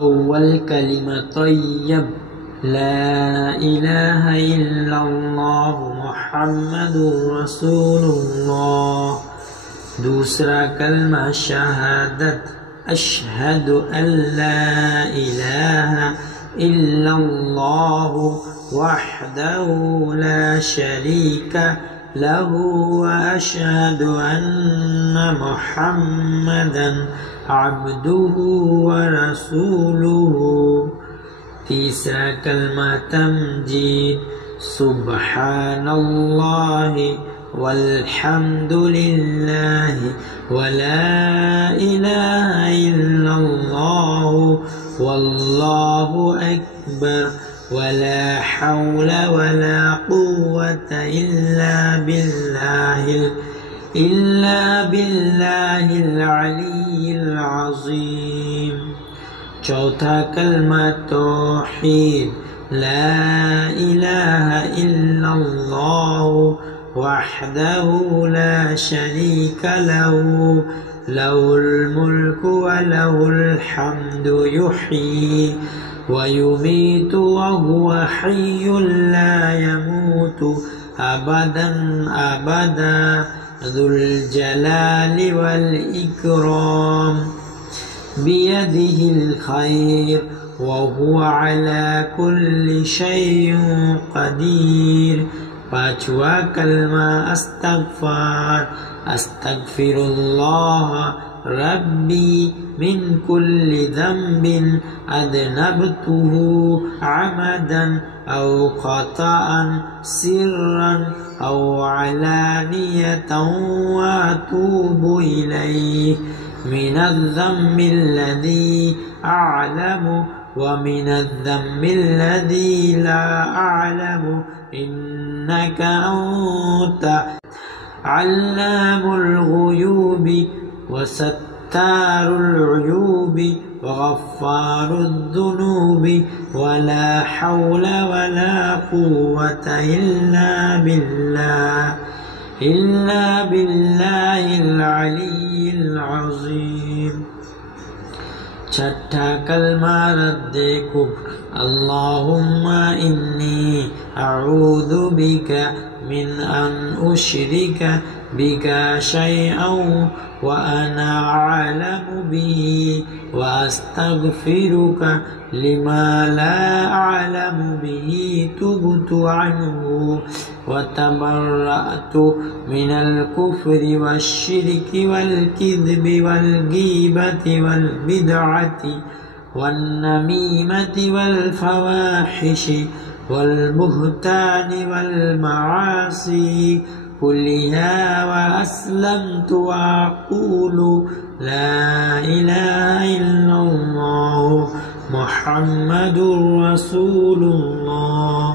أول كلمة طيب لا إله إلا الله محمد رسول الله. दूसरा कलमा शहादत अशहदु अल्ला इलाहा इल्लल्लाहु वहदहु ला शरीका लहु व अशहदु अन्ना मुहम्मदन अब्दुहु व रसूलुहु। तीसरा कलमा तमजीद सुब्हानल्लाहि वल्हम्दुलिल्लाहि वला इलाहा इल्लल्लाहु वल्लाहु अकबर वला हौला वला कुव्वता इल्ला बिल्लाहिल अलिय्यिल अज़ीम। चौथा कलमा तौहीद ला इलाहा इल्लल्लाहु वहदहु ला शरीका लहु लहुल मुल्कु व लहुल हम्दु युहयी व युमीतु व हुवा हय्युन ला यमूतु अबदन अबदा ज़ुल जलालि वल इकराम बियदिहिल खैर व हुवा अला कुल्लि शैइन क़दीर। पांचवा कलमा अस्तगफार अस्तगफिरुल्लाह रब्बी मिन कुल्लि ज़ंबिन अज़नबतुहु अमदन औ ख़ताअन सिर्रन औ अलानियतन व अतूबु इलैहि मिनज़्ज़म्बिल्लज़ी अअलमु व मिनज़्ज़म्बिल्लज़ी ला अअलमु इन्नका अंत अल्लामुल गुयूबि व सत्तारुल उयूबि व गफ्फारुद दुनूबि व ला हौला व ला कुव्वता इल्ला बिल्लाहिल अलिय्यिल अज़ीम। छठा कलमा रद्दे कुफ्र अल्लाहुम्मा इन्नी अऊज़ु बिका मिन अन उश्रिका बिका शैअन व अना अअलमु बिही व अस्तगफिरुका लिमा ला अअलमु बिही तुबतु अन्हु व तबर्रअतु मिनल कुफ्रि वश्शिर्कि वल किज़्बि वल गीबति वल बिदअति वन नमीमति वल फवाहिशि वल बुहतानि वल मआसी कुल्लिहा व अस्लमतु व अक़ूलु ला इलाहा इल्लल्लाहु मुहम्मदुर रसूलुल्लाह।